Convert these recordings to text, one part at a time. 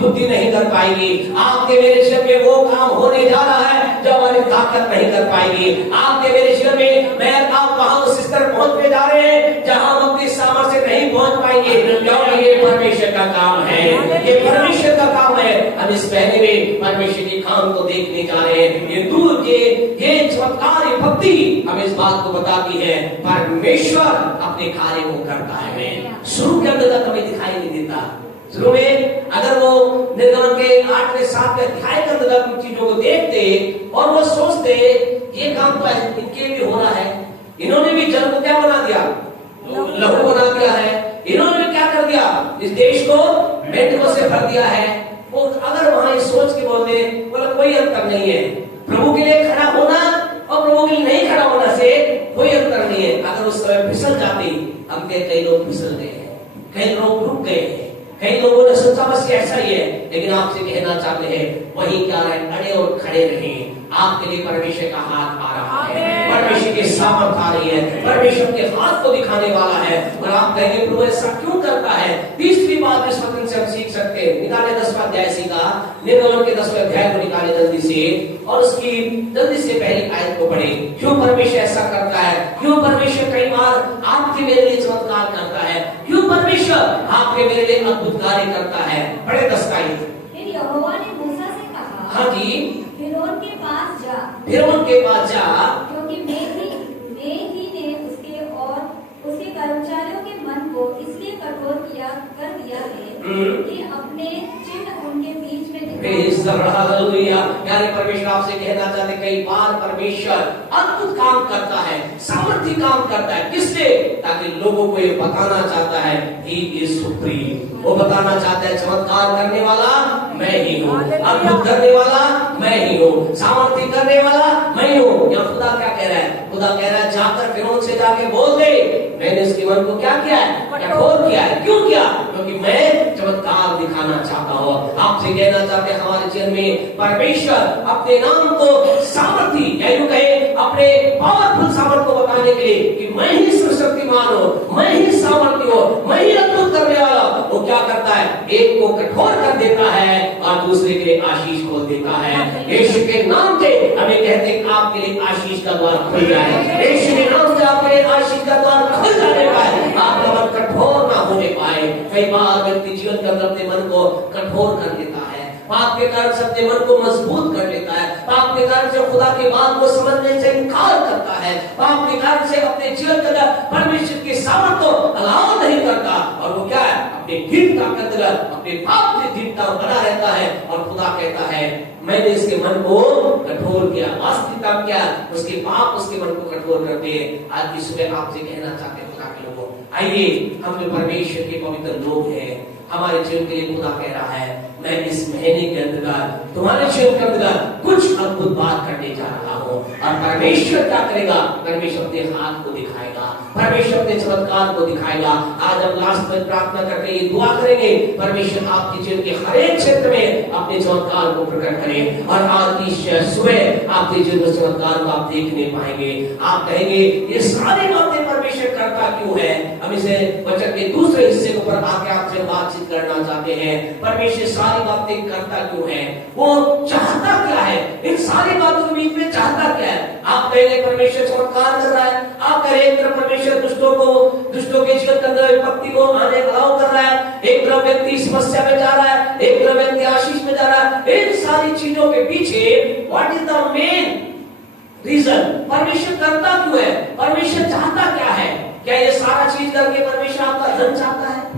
बुद्धि नहीं कर पाएगी। आपके मेरे जीवन में वो काम होने जा रहा है जो हमारी ताकत नहीं कर पाएगी। आपके मेरे जीवन में मैं आप वहां उस स्तर पहुंचने जा रहे हैं जहां हम अपनी सामर्थ्य से नहीं पहुंच पाएंगे, क्योंकि ये परमेश्वर का काम है, ये परमेश्वर का काम है। हम इस महीने में परमेश्वर के काम को देखने जा रहे हैं। ये दूर के ये चमत्कार, ये भक्ति हमें इस बात को बताती है परमेश्वर अपने कार्य को करता है। शुरू के अंदर तक हमें दिखाई नहीं देता। शुरू में अगर वो निर्गमन के 8वें 7वें अध्याय के अंदर उन चीजों को देखते और वो सोचते ये काम तो इनके भी हो रहा है, इन्होंने भी जल को क्या बना दिया, लहू बना दिया है, इन्होंने भी क्या कर दिया, इस देश को मेंढकों से भर दिया है। वो अगर वहां ये सोच के बोल दे, बोला कोई अंतर नहीं है, प्रभु के लिए खड़ा होना और प्रभु के लिए नहीं खड़ा होना से कोई अंतर नहीं है। अगर उस समय फिसल जाते, हम कई लोग फिसल गए हैं, कई लोग रुक गए हैं, कई लोगों ने सोचा बस ऐसा ही है, लेकिन आपसे कहना चाहते हैं वही क्या रहे, अड़े और खड़े रहे। आपके लिए परमेश्वर का हाथ आ रहा है, परमेश्वर की सामर्थ आ रही है, परमेश्वर के हाथ को दिखाने वाला है। और आप कहेंगे प्रभु ऐसा क्यों करता है? तीसरी बात इस वचन से हम सीख सकते हैं। निकाले 10वां अध्याय सीखा, निर्गमन के 10वें अध्याय को निकाले जल्दी से और उसकी जल्दी से पहली आयत को पढ़े। क्यों परमेश्वर ऐसा करता है? क्यों परमेश्वर कई बार आपके मेरे लिए चमत्कार करता है? क्यों परमेश्वर आपके मेरे लिए अद्भुत कार्य करता है? पढ़े 10 का आयत। फिर यहोवा ने मूसा से कहा, हाँ जी, फिरौन के पास जा, फिरौन के पास जा, क्योंकि मैं ही ने उसके और उसके कर्मचारियों के मन को इसलिए कठोर कर दिया है कि अपने चिन्ह उनके बीच में दिखाए। परमेश्वर आपसे कहना चाहते कई बार परमेश्वर अद्भुत काम करता है, सामर्थ्य काम करता है, किससे? ताकि लोगों को ये बताना चाहता है ही इज सुप्रीम। वो बताना चाहता है चमत्कार करने वाला मैं ही हूँ, अद्भुत करने वाला मैं ही हूँ, सामर्थ्य करने वाला मैं हूँ। या खुदा क्या कह रहा है? खुदा कह रहा है जाकर फिरौन से जाके बोल दे मैंने इसके मन को क्या किया है, कठोर किया है। क्यों किया? क्योंकि मैं चमत्कार दिखाना चाहता हूँ। आपसे कहना चाहते हैं हमारे जीवन में परमेश्वर अपने नाम को सामर्थ्य कहे अपने पावरफुल सामर्थ्य को बताने के लिए कि मैं ही सर्वशक्तिमान हूँ, मैं ही सामर्थ्य हूँ, मैं ही अद्भुत करने वाला। वो क्या करता है? एक को कठोर कर देता है और दूसरे के लिए आशीष खोल देता है। यीशु के नाम से हमें कहते हैं आपके लिए आशीष का द्वार खुल जाए। यीशु के नाम से आपके लिए आशीष का द्वार खुल जाने पाए, आपका मन कठोर ना होने पाए। कई बार व्यक्ति जीवन के अंदर अपने मन को कठोर कर देता है, पाप के कारण से अपने मन को मजबूत कर लेता है, पाप के कारण से खुदा की बात को समझने से इनकार करता है, पाप के कारण से अपने जीवन के अंदर परमेश्वर की सामर्थ को अलाव नहीं करता। और वो क्या है? अपने दीनता के अंदर अपने पाप से दीनता बना रहता है। और खुदा कहता है मैंने इसके मन को कठोर किया। वास्तविकता क्या? उसके पाप उसके मन को कठोर करते हैं। आज की सुबह आपसे कहना चाहते हैं खुदा के लोगों, आइए हम जो परमेश्वर के पवित्र लोग हैं, हमारे जीवन के लिए खुदा कह रहा है मैं इस महीने के अंदर तुम्हारे जीवन के अंदर कुछ अद्भुत बात करने जा रहा हूँ। और परमेश्वर क्या करेगा? परमेश्वर अपने हाथ को दिखाएगा, परमेश्वर अपने चमत्कार को दिखाएगा। आज हम लास्ट में प्रार्थना करके ये दुआ करेंगे परमेश्वर आपके जीवन के हर एक क्षेत्र में अपने चमत्कार को प्रकट करे। और आज की सुबह आपके जीवन में चमत्कार को आप देखने पाएंगे। आप कहेंगे ये सारी बातें परमेश्वर करता क्यों है? हम इसे वचन के दूसरे हिस्से को पर आके आपसे बातचीत करना चाहते हैं। परमेश्वर सारी बातें करता क्यों है? वो चाहता क्या है? इन सारी बातों के बीच में चाहता क्या है? आप कहेंगे परमेश्वर चमत्कार कर रहा है, आप कहेंगे परमेश्वर दुष्टों के जीवन के अंदर विपत्ति को आने अलाउ कर रहा है, एक तरफ व्यक्ति समस्या में जा रहा है, एक तरफ व्यक्ति आशीष में जा रहा है। इन सारी चीजों के पीछे what is the main reason? परमेश्वर करता क्यों है? परमेश्वर चाहता क्या है? क्या ये सारा चीज करके परमेश्वर आपका धन चाहता है?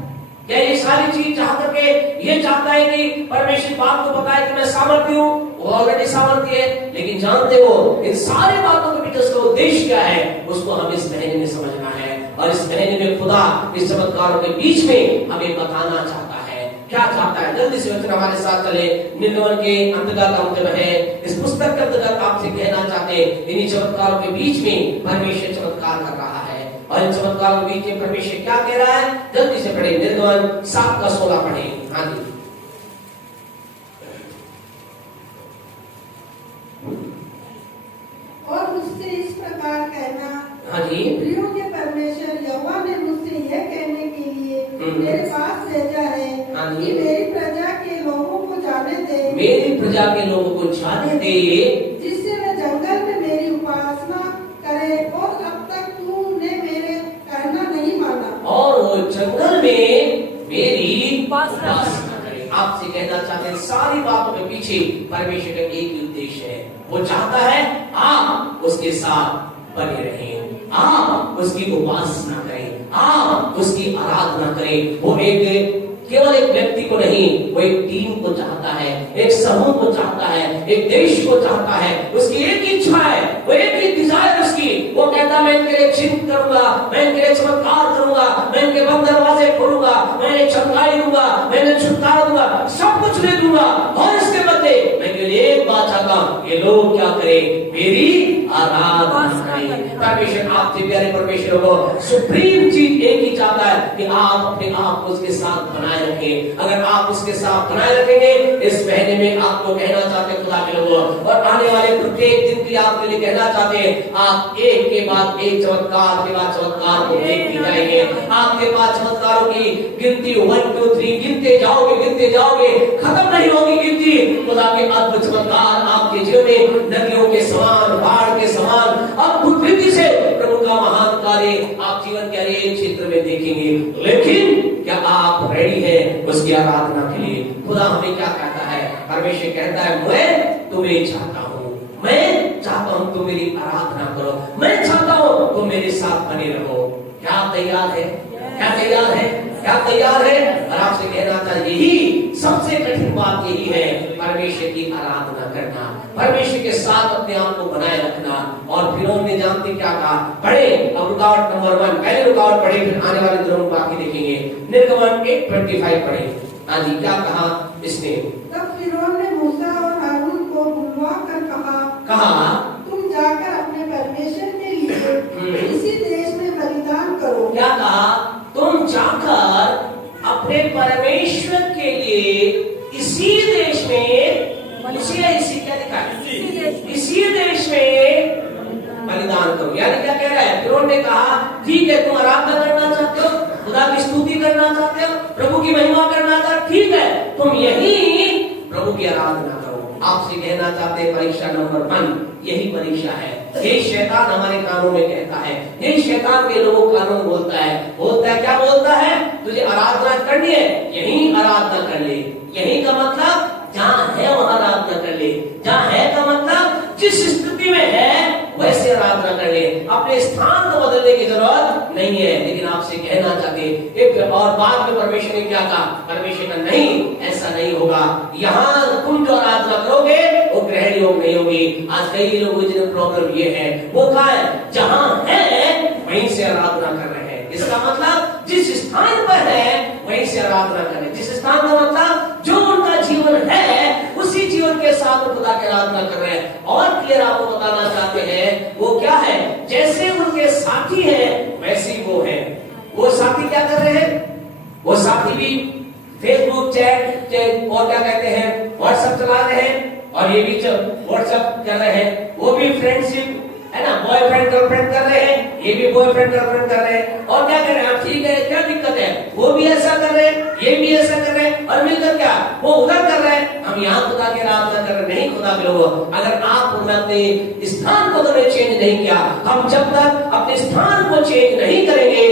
क्या ये सारी चीज चाह करके ये चाहता है कि परमेश्वर बात को बताए कि मैं सामर्थ्य हूँ? वो ऑलरेडी सामर्थ्य है, लेकिन जानते हो इन सारी बातों के पीछे उसका उद्देश्य क्या है? उसको हम इस महीने में समझना है। और इस महीने में खुदा इस चमत्कारों के बीच में हमें बताना चाहता है। क्या चाहता है? जल्दी से वचन हमारे साथ चले। निर्गमन के अंतर्गत हम जब है इस पुस्तक के अंतर्गत आपसे कहना चाहते हैं इन्हीं चमत्कारों के बीच में परमेश्वर चमत्कार कर रहा है। और इन चमत्कारों के बीच में परमेश्वर क्या कह रहा है? जल्दी से पढ़े, निर्गमन 7 का 16 पढ़े। हाँ जी, और मुझसे इस प्रकार कहना, हाँ जी, प्रियों के परमेश्वर यहोवा ने मुझसे यह कहने के लिए मेरे पास भेजा है हाँ कि जी, मेरी प्रजा के लोगों जाने दे, मेरी प्रजा के लोगों को जाने दे, जिससे वे जंगल में मेरी उपासना करे, और अब तक तूने मेरे कहना नहीं माना। और वो जंगल में मेरी उपासना करे। आपसे कहना चाहते हैं, सारी बातों के पीछे परमेश्वर का एक ही उद्देश्य है। वो चाहता है आप उसके साथ बने रहें, आप उसकी उपासना करें, आप उसकी आराधना करें। वो केवल एक व्यक्ति को नहीं, वो एक टीम को चाहता है, एक समूह को चाहता है, एक देश को चाहता है। उसकी एक ही इच्छा है, वो एक ही डिजायर उसकी। वो कहता है, मैं इनके लिए चिन्ह करूंगा, मैं इनके लिए चमत्कार करूंगा, मैं इनके बंद दरवाजे खोलूंगा, मैं इन्हें चमकाई दूंगा, मैं इन्हें छुटकारा दूंगा, सब कुछ ले दूंगा। और इसके बदले मैं केवल एक बात चाहता हूं, ये लोग क्या करें, मेरी आराधना करें। परमेश्वर आपसे प्यारे परमेश्वर को सुप्रीम चीज एक ही चाहता है कि आप अपने आप को उसके साथ बनाए रखें। अगर आप उसके साथ बनाए रखेंगे, इस महीने में आपको कहना चाहते हैं खुदा के लोगों, और आने वाले प्रत्येक दिन की आपके लिए कहना चाहते हैं, आप एक के बाद एक चमत्कार के बाद चमत्कार को देखते जाएंगे। आपके पास चमत्कारों की गिनती 1 2 3 गिनते जाओगे, खत्म नहीं होगी गिनती। खुदा के अद्भुत चमत्कार आपके जीवन में नदियों के समान, बाढ़ के समान अद्भुत रीति से प्रभु का महान कार्य आप जीवन के हर क्षेत्र में देखेंगे। लेकिन क्या आप रेडी हैं उसकी आराधना के लिए? खुदा हमें क्या कहता है? परमेश्वर कहता है, मैं तुम्हें चाहता हूं, मैं चाहता हूं तुम मेरी आराधना करो, मैं चाहता हूं तुम मेरे साथ बने रहो। क्या तैयार है? क्या तैयार है? क्या तैयार है? और आपसे कहना था, यही सबसे कठिन बात यही है, परमेश्वर की आराधना करना, परमेश्वर के साथ अपने आप को बनाए रखना। और फिरौन ने जानते क्या कहा? पढ़े अब रुकावट नंबर 1, पहले रुकावट पढ़े, फिर आने वाले दिनों में बाकी देखेंगे। निर्गमन 8:25 पढ़े। हाँ जी, क्या कहा इसने? तब फिरौन ने मूसा और हारून को बुलवा कर कहा, तुम जाकर अपने परमेश्वर के लिए इसी देश में बलिदान करो। क्या कहा? तुम जाकर अपने परमेश्वर के लिए इसी देश में, इसी क्या लिखा है? इसी देश में बलिदान करो। यानी क्या कह रहा है? फिरौन ने कहा, ठीक है, तुम आराधना करना चाहते हो, खुदा की स्तुति करना चाहते हो, प्रभु की महिमा करना चाहते हो, ठीक है, तुम यही प्रभु की आराधना करो। आपसे कहना चाहते हैं, परीक्षा नंबर 1 यही परीक्षा है। यही शैतान हमारे कानों में कहता है, यही शैतान के लोगों का कानून बोलता है। क्या बोलता है? तुझे आराधना करनी है, यही आराधना कर ले। यही का मतलब जहां है वहां आराधना कर ले। जहां है का मतलब जिस स्थिति में है वैसे आराधना कर ले, अपने स्थान को बदलने की जरूरत नहीं है। लेकिन आपसे कहना चाहते एक और बाद में परमेश्वर ने क्या कहा? परमेश्वर का नहीं, ऐसा नहीं होगा। यहाँ तुम जो आराधना करोगे वो ग्रहण योग नहीं होगी। आज कई लोगों की प्रॉब्लम ये है, वो कहा है जहां है वहीं से आराधना कर रहे हैं। इसका मतलब जिस स्थान पर है वहीं से आराधना करें। जिस स्थान का मतलब जो उनका जीवन है उसी जीवन के साथ वो खुदा की आराधना कर रहे हैं। और क्लियर आपको बताना चाहते हैं, वो क्या है? जैसे उनके साथी हैं वैसे ही वो है। वो साथी क्या कर रहे हैं? वो साथी भी फेसबुक चैट और क्या कहते हैं, व्हाट्सएप चला रहे हैं, और ये भी व्हाट्सएप कर रहे हैं। वो भी फ्रेंडशिप है ना, बॉयफ्रेंड गर्लफ्रेंड कर रहे हैं, ये भी बॉयफ्रेंड गर्लफ्रेंड कर रहे हैं। और क्या कर रहे हैं? ठीक है, क्या दिक्कत है? वो भी ऐसा कर रहे हैं, ये भी ऐसा कर रहे हैं, और मिलकर क्या वो उधर कर रहे हैं, हम यहाँ खुदा की आराधना कर रहे हैं। नहीं खुदा के लोगों, अगर आप अपने स्थान को तुमने चेंज नहीं किया, हम जब तक अपने स्थान को चेंज नहीं करेंगे,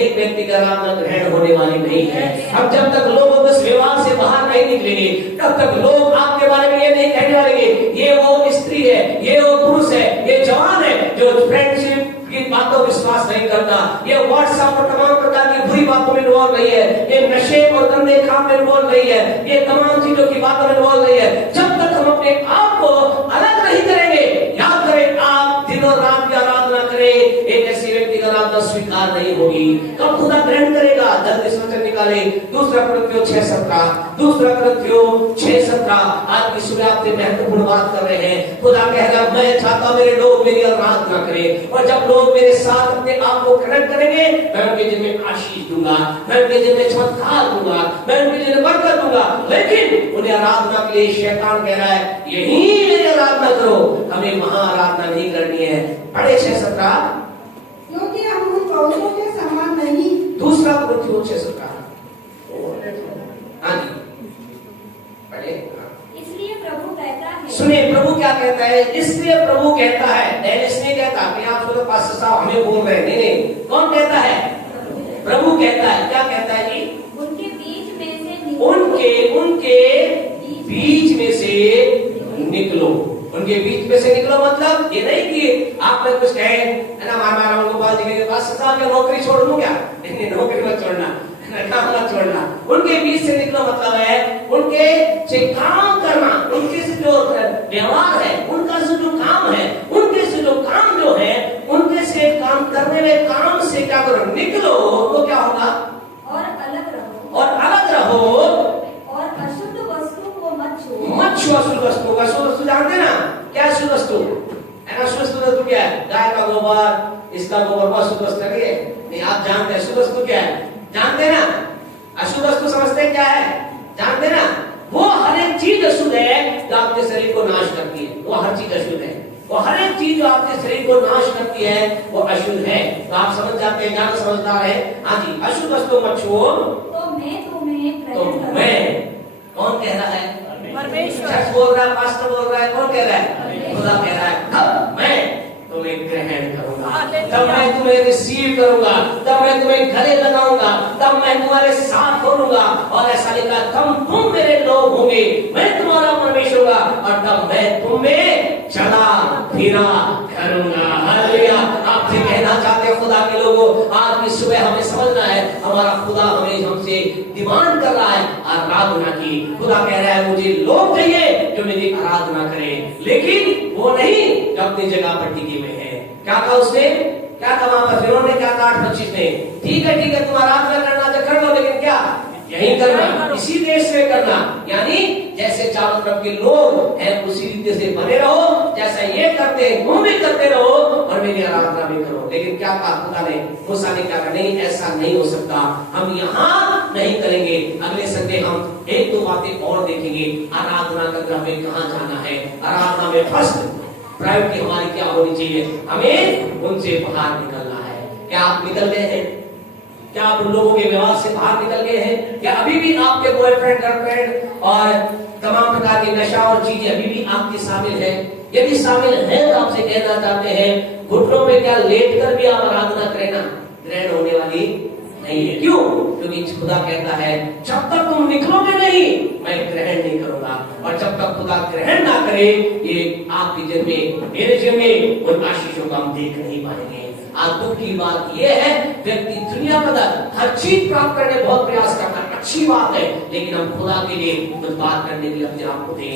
एक व्यक्ति का आराधना ग्रहण होने वाली नहीं है। हम जब तक लोगों को व्यवहार से बाहर नहीं निकलेंगे, तब तक लोग आपके बारे में ये नहीं कहने वाले ये वो स्त्री है, ये वो पुरुष है, ये जवान है जो फ्रेंडशिप की बातों पर विश्वास नहीं करता, ये व्हाट्सएप पर तमाम प्रकार की बुरी बातों में इन्वॉल्व नहीं है, ये नशे और गंदे काम में इन्वॉल्व नहीं है, ये तमाम चीजों की बातों में इन्वॉल्व नहीं है। जब तक हम अपने आप को अलग नहीं करेंगे, याद करें, आप दिन और रात की आराधना करें, एक ऐसे व्यक्ति का आराधना स्वीकार नहीं होगी। कब खुदा ग्रहण करेगा? जल्दी से वचन निकाले, 2 Corinthians 6:17, 2 Corinthians 6:17। आज की सुबह आपसे महत्वपूर्ण बात कर रहे हैं। खुदा कह रहा है, मैं चाहता मेरे लोग मेरी आराधना करें, और जब लोग मेरे साथ अपने आप को कनेक्ट करेंगे, मैं उनके जीवन में आशीष दूंगा, मैं उनके जीवन में चमत्कार दूंगा, मैं उनके जीवन में बरकत दूंगा। लेकिन उन्हें आराधना के लिए शैतान कह रहा है, यही मेरी आराधना करो, हमें वहां आराधना नहीं करनी है। पढ़े 6:17, क्योंकि हम उन पौधों के समान नहीं। 2 Corinthians 6:17। हाँ जी, पढ़े। सुनिए प्रभु क्या कहता है, इसलिए प्रभु कहता है, डेनिस नहीं कहता कि आप तो पास्टर साहब हमें बोल रहे हैं, नहीं, कौन कहता है? प्रभु कहता है। क्या कहता है जी? उनके बीच में से उनके बीच में से निकलो। उनके बीच में से निकलो मतलब ये नहीं कि आप में कुछ कहे ना, मारा उनको बात के पास साहब क्या नौकरी छोड़ दूं क्या? नहीं, नौकरी मत छोड़ना, काम मत छोड़ना। उनके बीच से निकलो मतलब है उनके से काम करना, उनके से जो व्यवहार है, उनका से जो काम है, उनके से जो काम जो है, उनके से काम करने में काम से क्या करो? निकलो। तो क्या होगा? और अलग रहो। और अलग रहो। और अशुद्ध वस्तु को मत छुओ। मत छुओ अशुद्ध वस्तु। अशुद्ध वस्तु जानते ना क्या? अशुद्ध वस्तु है ना? अशुद्ध वस्तु क्या है? गाय का गोबर, इसका गोबर अशुद्ध वस्तु है? नहीं, आप जानते हैं अशुद्ध वस्तु क्या है? जानते ना? अशुद्ध वस्तु समझते क्या है? जानते ना? वो हर एक चीज अशुद्ध है जो आपके शरीर को नाश करती है। वो हर चीज अशुद्ध है। वो हर एक चीज जो आपके शरीर को नाश करती है वो अशुद्ध है। तो आप समझ जाते हैं, ज्यादा समझदार है। हाँ जी, अशुद्ध वस्तु मत छुओ। तो मैं तुम्हें तो मैं, कौन कह रहा है? परमेश्वर बोल रहा है, पास्टर बोल रहा है, कौन कह रहा है? खुदा कह रहा है। तब मैं तुम्हें ग्रहण करूंगा, तब मैं तुम्हें रिसीव करूंगा, तब मैं तुम्हें गले लगाऊंगा, तब मैं तुम्हारे साथ होऊंगा। और ऐसा लिखा, तुम मेरे लोग होंगे, मैं तुम्हारा परमेश्वर होगा, और तब मैं तुम्हें चला फिरा करूंगा। हालेलुया। आपसे कहना चाहते हैं खुदा के लोगों, आज की सुबह हमें समझना है, हमारा खुदा हमें हमसे डिमांड कर रहा है आराधना की। खुदा कह रहा है मुझे लोग चाहिए जो मेरी आराधना करें, लेकिन वो नहीं जो अपनी जगह पर टिके हुए हैं। क्या कहा उसने? क्या कहा वहां पर? फिरौन ने क्या कहा 8:25 में? ठीक है तुम आराधना करना तो कर लो, लेकिन क्या यही करना, इसी देश में करना। यानी जैसे चारों तरफ के लोग हैं उसी रीति से बने रहो, जैसा ये करते हैं तुम भी करते रहो और मेरी आराधना भी करो। लेकिन क्या कहा खुदा ने? मूसा ने क्या कहा? नहीं, ऐसा नहीं हो सकता, हम यहाँ नहीं करेंगे। अगले संडे हम एक दो बातें और देखेंगे। आराधना का हमें कहाँ जाना है, आराधना में फर्स्ट प्रायोरिटी हमारी क्या होनी चाहिए? हमें उनसे बाहर निकलना है। क्या आप निकल गए हैं? क्या आप उन लोगों के व्यवहार से बाहर निकल गए हैं? क्या अभी भी आपके बॉयफ्रेंड गर्लफ्रेंड और तमाम प्रकार की नशा और चीजें अभी भी आपकी शामिल है? यदि शामिल है तो आपसे कहना चाहते हैं घुटनों में क्या लेट कर भी आप आराधना करें ना, ग्रहण होने वाली नहीं है। क्यों? क्योंकि खुदा कहता है जब तक तुम निकलोगे नहीं मैं ग्रहण नहीं करूंगा। और जब तक खुदा ग्रहण ना करे ये आपके जन्म में मेरे जन्म में उन आशीषों को हम देख नहीं पाएंगे। आज दुख की बात यह है व्यक्ति दुनिया का हर चीज प्राप्त करने बहुत प्रयास करता है, अच्छी बात है, लेकिन हम खुदा के लिए कुछ बात करने के लिए अपने आप को दें।